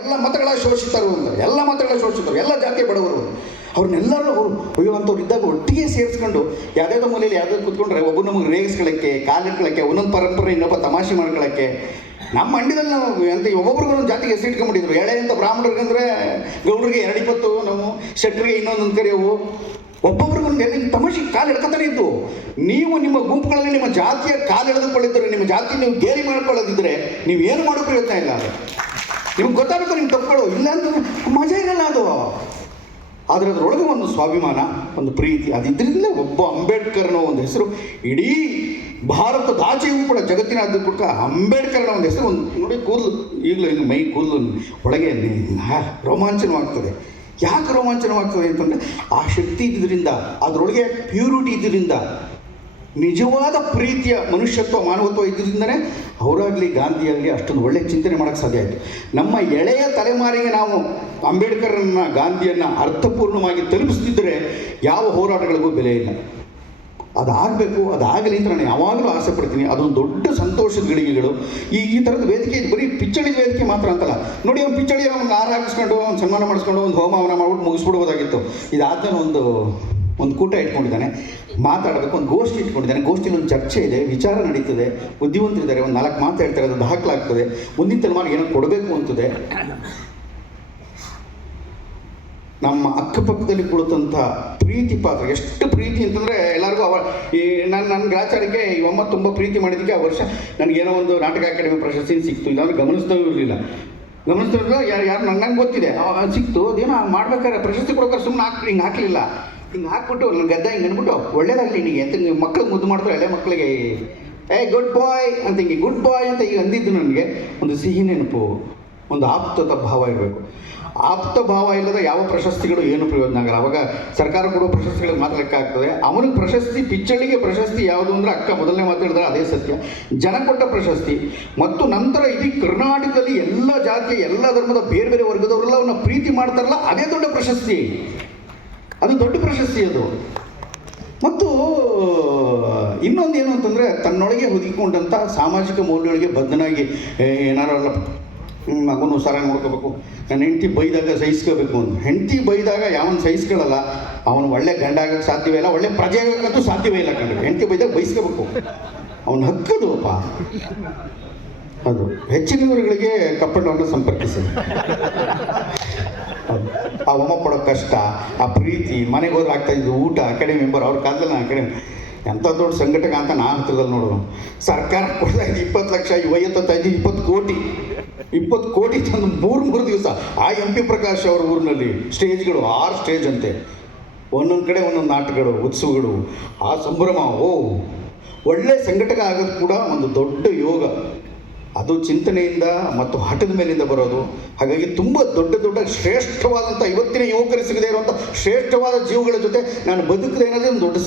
ಎಲ್ಲ ಮತಗಳ ಶೋಷಿತರು ಅಂತಾರೆ, ಎಲ್ಲ ಮತಗಳ ಶೋಷಿತರು, ಎಲ್ಲ ಜಾತಿಯ ಬಡವರು, ಅವ್ರನ್ನೆಲ್ಲರೂ ಅವರು ಒಯ್ಯುವಂಥವ್ರು ಇದ್ದಾಗ ಒಟ್ಟಿಗೆ ಸೇರಿಸ್ಕೊಂಡು ಯಾವುದಾದ್ರೂ ಮೂಲೆಯಲ್ಲಿ ಯಾವುದಾದ್ರು ಕೂತ್ಕೊಂಡ್ರೆ ಒಬ್ಬ ನಮಗೆ ರೇಗಿಸ್ಕೊಳ್ಳೋಕ್ಕೆ, ಕಾಲಿಟ್ಕೊಳ್ಳೋಕ್ಕೆ, ಒಂದೊಂದು ಪರಂಪರೆ ಇನ್ನೊಬ್ಬ ತಮಾಷೆ ಮಾಡ್ಕೊಳ್ಳೋಕ್ಕೆ. ನಮ್ಮ ಮಂಡ್ಯದಲ್ಲಿ ನಾವು ಅಂತ ಒಬ್ಬೊಬ್ರಿಗೂ ಒಂದು ಜಾತಿಗೆ ಹೆಸರು ಇಟ್ಕೊಂಡ್ಬಿಟ್ಟಿದ್ರು. ಎಳೆ ಅಂತ ಬ್ರಾಹ್ಮಣರಿಗಂದ್ರೆ ಗೌಡ್ರಿಗೆ 220 ನಾವು, ಶೆಟ್ಟರಿಗೆ ಇನ್ನೊಂದೊಂದು ಕರೆಯವು, ಒಬ್ಬೊಬ್ರಿಗೊಂದು ಎಲ್ಲ ತಮಾಷೆ ಕಾಲು ಎಳ್ಕೊತಾನೆ ಇದ್ದು. ನೀವು ನಿಮ್ಮ ಗುಂಪುಗಳಲ್ಲಿ ನಿಮ್ಮ ಜಾತಿಯ ಕಾಲು ಎಳೆದುಕೊಳ್ಳಿದ್ದರೆ, ನಿಮ್ಮ ಜಾತಿ ನೀವು ಗೇಲಿ ಮಾಡ್ಕೊಳ್ಳೋದಿದ್ರೆ ನೀವು ಏನು ಮಾಡೋ ಪ್ರಯತ್ನ ಇಲ್ಲ. ಅದು ನಿಮ್ಗೆ ಗೊತ್ತಾಗಬೇಕು, ನಿಮ್ಗೆ ತಪ್ಪುಗಳು ಇಲ್ಲ ಅಂದ್ರೆ ಮಜಾ ಇರಲ್ಲ ಅದು. ಆದರೆ ಅದರೊಳಗೆ ಒಂದು ಸ್ವಾಭಿಮಾನ, ಒಂದು ಪ್ರೀತಿ ಅದಿದ್ದರಿಂದ ಒಬ್ಬ ಅಂಬೇಡ್ಕರ್ನ ಒಂದು ಹೆಸರು ಇಡೀ ಭಾರತದಾಚೆಯೂ ಕೂಡ ಜಗತ್ತಿನಾದ್ರೂ ಕೂಡ ಅಂಬೇಡ್ಕರ್ನ ಒಂದು ಹೆಸರು ಒಂದು ನೋಡಿ, ಕೂದಲು ಈಗಲೂ ಹಿಂಗೆ ಮೈ ಕೂದಲು ಒಳಗೆ ರೋಮಾಂಚನವಾಗ್ತದೆ. ಯಾಕೆ ರೋಮಾಂಚನವಾಗ್ತದೆ ಅಂತಂದರೆ ಆ ಶಕ್ತಿ ಇದ್ದಿದ್ದರಿಂದ, ಅದರೊಳಗೆ ಪ್ಯೂರಿಟಿ ಇದ್ದಿದ್ದರಿಂದ, ನಿಜವಾದ ಪ್ರೀತಿಯ ಮನುಷ್ಯತ್ವ ಮಾನವತ್ವ ಇದ್ದಿದ್ದರಿಂದನೇ ಅವರಾಗಲಿ ಗಾಂಧಿಯಾಗಲಿ ಅಷ್ಟೊಂದು ಒಳ್ಳೆಯ ಚಿಂತನೆ ಮಾಡೋಕ್ಕೆ ಸಾಧ್ಯ ಆಯಿತು. ನಮ್ಮ ಎಳೆಯ ತಲೆಮಾರಿಗೆ ನಾವು ಅಂಬೇಡ್ಕರನ್ನ ಗಾಂಧಿಯನ್ನು ಅರ್ಥಪೂರ್ಣವಾಗಿ ತಲುಪಿಸ್ತಿದ್ದರೆ ಯಾವ ಹೋರಾಟಗಳಿಗೂ ಬೆಲೆ ಇಲ್ಲ. ಅದಾಗಬೇಕು, ಅದಾಗಲಿ ಅಂತ ನಾನು ಯಾವಾಗಲೂ ಆಸೆ ಪಡ್ತೀನಿ. ಅದೊಂದು ದೊಡ್ಡ ಸಂತೋಷದ ಗಳಿಗೆಗಳು. ಈ ಥರದ ವೇದಿಕೆ ಇದು ಬರೀ ಪಿಚ್ಚಳಿ ವೇದಿಕೆ ಮಾತ್ರ ಅಂತಲ್ಲ. ನೋಡಿ, ಒಂದು ಪಿಚ್ಚಳಿ ಒಂದು ಹಾರ ಹಾಕಿಸ್ಕೊಂಡು, ಒಂದು ಸನ್ಮಾನ ಮಾಡಿಸ್ಕೊಂಡು, ಒಂದು ಹೋಮವನ ಮಾಡ್ಬಿಟ್ಟು ಮುಗಿಸ್ಬಿಡ್ಬೋದಾಗಿತ್ತು. ಇದಾದ್ಮೇಲೆ ಒಂದು ಕೂಟ ಇಟ್ಕೊಂಡಿದ್ದಾನೆ, ಮಾತಾಡಬೇಕು, ಒಂದು ಗೋಷ್ಠಿ ಇಟ್ಕೊಂಡಿದ್ದಾನೆ. ಗೋಷ್ಠಿಯಲ್ಲಿ ಒಂದು ಚರ್ಚೆ ಇದೆ, ವಿಚಾರ ನಡೀತದೆ, ಬುದ್ಧಿವಂತರಿದ್ದಾರೆ, ಒಂದು 4 ಮಾತು ಹೇಳ್ತಾರೆ, ಅದು ದಾಖಲಾಗ್ತದೆ. ಮುಂದಿನ ತಲೆಮಾರಿಗೆ ಏನೋ ಕೊಡಬೇಕು ಅಂತದೆ. ನಮ್ಮ ಅಕ್ಕಪಕ್ಕದಲ್ಲಿ ಕುಳಿತಂಥ ಪ್ರೀತಿ ಪಾತ್ರ, ಎಷ್ಟು ಪ್ರೀತಿ ಅಂತಂದರೆ ಎಲ್ಲರಿಗೂ ನನ್ನ ಗ್ರಾಚಾರಕ್ಕೆ ಇವಮ್ಮ ತುಂಬ ಪ್ರೀತಿ ಮಾಡಿದ್ದಕ್ಕೆ ಆ ವರ್ಷ ನನಗೇನೋ ಒಂದು ನಾಟಕ ಅಕಾಡೆಮಿ ಪ್ರಶಸ್ತಿ ಸಿಕ್ತು. ಇಲ್ಲಾಂದ್ರೆ ಗಮನಿಸ್ತಾ ಇರಲಿಲ್ಲ. ಯಾರು ನಂಗೆ ಗೊತ್ತಿದೆ ಸಿಕ್ತು. ಅದೇನೋ ಮಾಡ್ಬೇಕಾದ್ರೆ ಪ್ರಶಸ್ತಿ ಕೊಡೋಕೆ ಸುಮ್ಮನೆ ಹಿಂಗೆ ಹಾಕಲಿಲ್ಲ. ಹಿಂಗೆ ಹಾಕ್ಬಿಟ್ಟು ನನ್ನ ಗದ್ದ ಹಿಂಗೆ ಅಂದ್ಬಿಟ್ಟು ಒಳ್ಳೇದಾಗಲಿ ನಿನಗೆ ಅಂತ ಮಕ್ಳಿಗೆ ಮುದ್ದು ಮಾಡ್ತಾರೆ. ಎಳೆ ಮಕ್ಕಳಿಗೆ ಗುಡ್ ಬಾಯ್ ಅಂತ, ಹಿಂಗೆ ಗುಡ್ ಬಾಯ್ ಅಂತ ಈಗ ಅಂದಿದ್ದು ನನಗೆ ಒಂದು ಸಿಹಿ ನೆನಪು, ಒಂದು ಆಪ್ತದ ಭಾವ ಇರಬೇಕು. ಆಪ್ತ ಭಾವ ಇಲ್ಲದ ಯಾವ ಪ್ರಶಸ್ತಿಗಳು ಏನು ಪ್ರಯೋಜನ ಆಗಲ್ಲ. ಅವಾಗ ಸರ್ಕಾರ ಕೊಡುವ ಪ್ರಶಸ್ತಿಗಳಿಗೆ ಮಾತ್ರ ಲೆಕ್ಕ ಆಗ್ತದೆ. ಅವನಿಗೆ ಪ್ರಶಸ್ತಿ, ಪಿಚ್ಚಳಿಗೆ ಪ್ರಶಸ್ತಿ ಯಾವುದು ಅಂದರೆ ಅಕ್ಕ ಮೊದಲನೇ ಮಾತು ಹೇಳಿದ್ರೆ ಅದೇ ಸತ್ಯ, ಜನ ಕೊಟ್ಟ ಪ್ರಶಸ್ತಿ. ಮತ್ತು ನಂತರ ಇಡೀ ಕರ್ನಾಟಕದಲ್ಲಿ ಎಲ್ಲ ಜಾತಿಯ, ಎಲ್ಲ ಧರ್ಮದ ಬೇರೆ ಬೇರೆ ವರ್ಗದವರೆಲ್ಲ ಅವನ್ನ ಪ್ರೀತಿ ಮಾಡ್ತಾರಲ್ಲ, ಅದೇ ದೊಡ್ಡ ಪ್ರಶಸ್ತಿ. ಅದು ದೊಡ್ಡ ಪ್ರಶಸ್ತಿ ಅದು. ಮತ್ತು ಇನ್ನೊಂದು ಏನು ಅಂತಂದರೆ, ತನ್ನೊಳಗೆ ಹೊದಿಕೊಂಡಂಥ ಸಾಮಾಜಿಕ ಮೌಲ್ಯಗಳಿಗೆ ಬದ್ಧನಾಗಿ ಏನಾರಲ್ಲ, ಮಗನು ಹುಷಾರಾಗಿ ನೋಡ್ಕೋಬೇಕು, ನನ್ನ ಹೆಂಡತಿ ಬೈದಾಗ ಸಹಿಸ್ಕೋಬೇಕು ಅಂತ. ಹೆಂಡತಿ ಬೈದಾಗ ಯಾವನು ಸಹಿಸ್ಕೊಳ್ಳಲ್ಲ ಅವನು ಒಳ್ಳೆ ಗಂಡ ಆಗೋಕ್ಕೆ ಸಾಧ್ಯವೇ ಇಲ್ಲ, ಒಳ್ಳೆ ಪ್ರಜೆ ಆಗೋಕ್ಕಂತೂ ಸಾಧ್ಯವೇ ಇಲ್ಲ. ಕಂಡ್ರೆ ಹೆಂಡತಿ ಬೈದಾಗ ಬೈಸ್ಕೋಬೇಕು, ಅವನು ಹಕ್ಕದು ಅಪ್ಪ ಅದು. ಹೆಚ್ಚಿನವರುಗಳಿಗೆ ಕಪ್ಪಣ್ಣವನ್ನು ಸಂಪರ್ಕಿಸಿ. ಆ ಒಮ್ಮ ಪಡೋ ಕಷ್ಟ, ಆ ಪ್ರೀತಿ, ಮನೆಗೆ ಹೋದ್ರೆ ಆಗ್ತಾಯಿದ್ದು ಊಟ, ಅಕಾಡೆಮಿ ಮೆಂಬರ್ ಅವ್ರ ಕಾಲದಲ್ಲಿ ನಾನು ಅಕಾಡೆಮಿ ಎಂಥ ದೊಡ್ಡ ಸಂಘಟಕ ಅಂತ ನಾನು ಹತ್ರದಲ್ಲಿ ನೋಡೋದು. ಸರ್ಕಾರ ಕೊಡ್ತಾ ಇದ್ದು 20 ಲಕ್ಷ, 50 ಕೋಟಿ 20 ಕೋಟಿ ತಂದು 3 ದಿವಸ ಆ MP ಪ್ರಕಾಶ್ ಅವರ ಊರಿನಲ್ಲಿ ಸ್ಟೇಜ್ಗಳು 6 ಸ್ಟೇಜ್ ಅಂತೆ, ಒಂದೊಂದು ಕಡೆ ಒಂದೊಂದು ನಾಟಕಗಳು, ಉತ್ಸವಗಳು, ಆ ಸಂಭ್ರಮ. ಒಳ್ಳೆ ಸಂಘಟಕ ಆಗೋದು ಕೂಡ ಒಂದು ದೊಡ್ಡ ಯೋಗ. ಅದು ಚಿಂತನೆಯಿಂದ ಮತ್ತು ಹಠದ ಮೇಲಿಂದ ಬರೋದು. ಹಾಗಾಗಿ ತುಂಬ ದೊಡ್ಡ ದೊಡ್ಡ ಶ್ರೇಷ್ಠವಾದಂಥ, ಇವತ್ತಿನ ಯುವಕರು ಸಿಗದೇ ಇರುವಂಥ ಶ್ರೇಷ್ಠವಾದ ಜೀವಗಳ ಜೊತೆ ನಾನು ಬದುಕಿದೆ ಅನ್ನೋದೇ ಒಂದು ದೊಡ್ಡ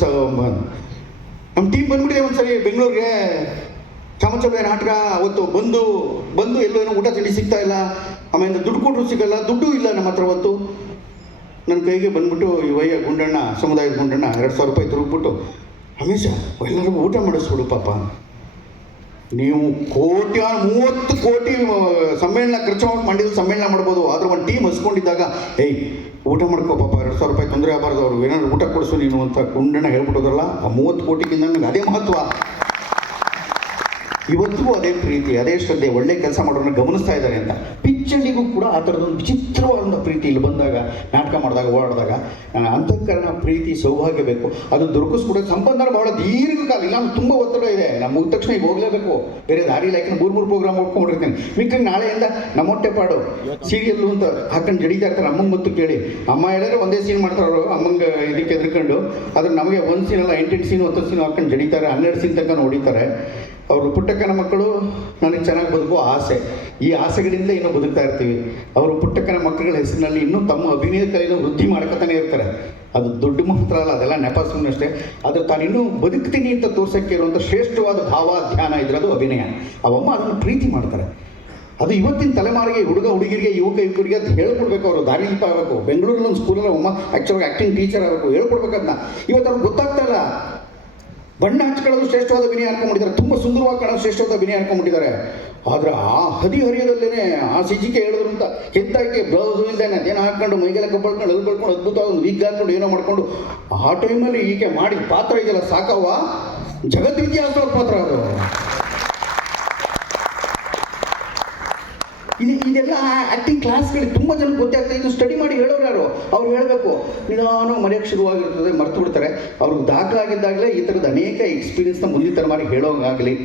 ನಮ್ಮ ಟೀಮ್ ಬಂದ್ಬಿಟ್ಟಿದೆ ಒಂದ್ಸರಿ ಬೆಂಗಳೂರಿಗೆ. ಚಾಮಚೌಡ ನಾಟಕ ಅವತ್ತು ಬಂದು ಎಲ್ಲೋ ಏನೋ ಊಟ ತಿಂಡಿ ಸಿಗ್ತಾ ಇಲ್ಲ, ಆಮೇಲೆ ದುಡ್ಡು ಕೊಟ್ಟರು ಸಿಗಲ್ಲ, ದುಡ್ಡು ಇಲ್ಲ ನಮ್ಮ ಹತ್ರ. ಅವತ್ತು ನನ್ನ ಕೈಗೆ ಬಂದ್ಬಿಟ್ಟು ಈ ವಯ್ಯ ಗುಂಡಣ್ಣ, ಸಮುದಾಯದ ಗುಂಡಣ್ಣ 2,000 ರೂಪಾಯಿ ತಿರುಗ್ಬಿಟ್ಟು, ರಮೇಶ ಎಲ್ಲರಿಗೂ ಊಟ ಮಾಡಿಸ್ಬಿಡು ಪಾಪ, ನೀವು 30 ಕೋಟಿ ಸಮ್ಮೇಳನ ಖರ್ಚು ಮಾಡಿದ್ದು ಸಮ್ಮೇಳನ ಮಾಡ್ಬೋದು, ಆದ್ರೆ ಒಂದು ಟೀಮ್ ಹಸ್ಕೊಂಡಿದ್ದಾಗ ಊಟ ಮಾಡ್ಕೋ ಪಾಪ, 2,000 ರೂಪಾಯಿ ತೊಂದರೆ ಆಗಬಾರ್ದು, ಅವ್ರು ಏನಾದ್ರು ಊಟ ಕೊಡಿಸು ನೀನು ಅಂತ ಗುಂಡಣ್ಣ ಹೇಳ್ಬಿಟ್ಟೋದ್ರಲ್ಲ. ಆ 30 ಕೋಟಿಗಿಂತ ನನಗೆ ಅದೇ ಮಹತ್ವ. ಇವತ್ತಿಗೂ ಅದೇ ಪ್ರೀತಿ, ಅದೇ ಶ್ರದ್ಧೆ, ಒಳ್ಳೆ ಕೆಲಸ ಮಾಡೋರನ್ನ ಗಮನಿಸ್ತಾ ಇದ್ದಾರೆ ಅಂತ. ಪಿಚ್ಚಳಿಗೂ ಕೂಡ ಆ ಥರದೊಂದು ವಿಚಿತ್ರವಾದಂಥ ಪ್ರೀತಿ ಇಲ್ಲಿ ಬಂದಾಗ, ನಾಟಕ ಮಾಡಿದಾಗ, ಓಡಾಡಿದಾಗ ಅಂತಃಕರಣ, ಪ್ರೀತಿ, ಸೌಭಾಗ್ಯ ಬೇಕು. ಅದು ದೊರಕಿಸ್ಬಿಡೋದು ಸಂಬಂಧ ಬಹಳ ದೀರ್ಘಕಾಲ. ಇಲ್ಲ ತುಂಬ ಒತ್ತಡ ಇದೆ, ನಾನು ಮುಗಿದ ತಕ್ಷಣ ಈಗ ಹೋಗಲೇಬೇಕು, ಬೇರೆ ದಾರಿ ಇಲ್ಲ. ಯಾಕಂದ್ರೆ 3 ಪ್ರೋಗ್ರಾಮ್ ನೋಡ್ಕೊಂಡಿರ್ತೇನೆ. ಮಿಕ್ಕಂಗೆ ನಾಳೆಯಿಂದ ನಮ್ಮ ಹೊಟ್ಟೆ ಪಾಡು ಸೀರಿಯಲ್ಲು ಅಂತ ಹಾಕೊಂಡು ಜಡಿತಾ ಇರ್ತಾರೆ. ಅಮ್ಮಂಗೆ ಗೊತ್ತು ಕೇಳಿ, ಅಮ್ಮ ಹೇಳಿದ್ರೆ ಒಂದೇ ಸೀನ್ ಮಾಡ್ತಾರೆ ಅವರು, ಅಮ್ಮಂಗೆ ಇದಕ್ಕೆ ಎದ್ಕೊಂಡು. ಆದರೆ ನಮಗೆ 1 ಸೀನ್ ಅಲ್ಲ, 8 ಸೀನು 10 ಸೀನು ಹಾಕೊಂಡು ಜಡಿತಾರೆ, 12 ಸೀನ್ ತನಕ ನೋಡಿತಾರೆ. ಅವರು ಪುಟ್ಟಕ್ಕನ ಮಕ್ಕಳು ನನಗೆ ಚೆನ್ನಾಗಿ ಬದುಕುವ ಆಸೆ, ಈ ಆಸೆಗಳಿಂದ ಇನ್ನೂ ಬದುಕ್ತಾ ಇರ್ತೀವಿ. ಅವರು ಪುಟ್ಟಕ್ಕನ ಮಕ್ಕಳ ಹೆಸರಿನಲ್ಲಿ ಇನ್ನೂ ತಮ್ಮ ಅಭಿನಯ ಕಲೆಯನ್ನು ವೃದ್ಧಿ ಮಾಡ್ಕೊತಾನೆ ಇರ್ತಾರೆ. ಅದು ದುಡ್ಡು ಮಾತ್ರ ಅಲ್ಲ, ಅದೆಲ್ಲ ನೆಪ ಸುಮ್ಮನೆ ಅಷ್ಟೇ. ಆದರೆ ತಾನಿನ್ನೂ ಬದುಕ್ತೀನಿ ಅಂತ ತೋರ್ಸೋಕ್ಕೆ ಇರುವಂಥ ಶ್ರೇಷ್ಠವಾದ ಭಾವ, ಧ್ಯಾನ ಇದ್ರದು ಅಭಿನಯ. ಅವಮ್ಮ ಅದನ್ನು ಪ್ರೀತಿ ಮಾಡ್ತಾರೆ. ಅದು ಇವತ್ತಿನ ತಲೆಮಾರಿಗೆ, ಹುಡುಗರಿಗೆ, ಯುವಕರಿಗೆ ಅದು ಹೇಳ್ಕೊಡ್ಬೇಕು. ಅವರು ದಾರಿ ದೀಪ ಆಗಬೇಕು. ಬೆಂಗಳೂರಲ್ಲಿ ಒಂದು ಸ್ಕೂಲಲ್ಲಿ ಅಮ್ಮ ಆ್ಯಕ್ಚುಲಾಗಿ ಆ್ಯಕ್ಟಿಂಗ್ ಟೀಚರ್ ಆಗಬೇಕು, ಹೇಳ್ಕೊಡ್ಬೇಕು. ಅದನ್ನ ಇವತ್ತು ಅವ್ರಿಗೆ ಗೊತ್ತಾಗ್ತಾ ಇಲ್ಲ. ಬಣ್ಣ ಹಚ್ಕೊಳ್ಳೋದು ಶ್ರೇಷ್ಠವಾದ ಅಭಿನಯ ಹಾಕೊಂಡ್ಬಿಟ್ಟಿದ್ದಾರೆ, ತುಂಬ ಸುಂದರವಾಗಿ ಕಾಣೋದು ಶ್ರೇಷ್ಠವಾದ ಅಭಿನಯ ಹಾಕೊಂಡ್ಬಿಟ್ಟಿದ್ದಾರೆ. ಆದರೆ ಆ ಹರಿಯದಲ್ಲೇ ಆ ಸಿಜಿಕೆ ಹೇಳಿದ್ರು ಅಂತ ಹೆದ್ದಾಗಿ ಬ್ಲೌಸ್ ಇಲ್ದೇನೆ ಅದೇನೋ ಹಾಕೊಂಡು ಮೈಗೆಲ್ಲ ಕಬ್ಬಳ್ಕೊಂಡು ಅದು ಬಳ್ಕೊಂಡು ಅದ್ಭುತವಾದ ಒಂದು ವೀಗ್ ಹಾಕೊಂಡು ಏನೋ ಮಾಡಿಕೊಂಡು ಆ ಟೈಮಲ್ಲಿ ಈಕೆ ಮಾಡಿದ ಪಾತ್ರ ಇದೆಯಲ್ಲ ಸಾಕವ್ವ, ಜಗತ್ತಿತಿಹಾಸದ ಪಾತ್ರ ಅದು. ಇದೆಲ್ಲ ಆ್ಯಕ್ಟಿಂಗ್ ಕ್ಲಾಸ್ಗಳಿಗೆ ತುಂಬ ಜನಕ್ಕೆ ಗೊತ್ತಾಗ್ತದೆ. ಇದು ಸ್ಟಡಿ ಮಾಡಿ ಹೇಳೋರು ಯಾರು? ಅವ್ರು ಹೇಳಬೇಕು, ನಿಧಾನ ಮರೆಯೋಕ್ಕೆ ಶುರುವಾಗಿರ್ತದೆ, ಮರ್ತು ಬಿಡ್ತಾರೆ. ಅವ್ರಿಗೆ ದಾಖಲಾಗಿದ್ದಾಗಲೇ ಈ ಥರದ ಅನೇಕ ಎಕ್ಸ್ಪೀರಿಯನ್ಸ್ನ ಮುಂದಿನ ತಲೆಮಾರಿಗೆ ಹೇಳೋಂಗಾಗಲಿ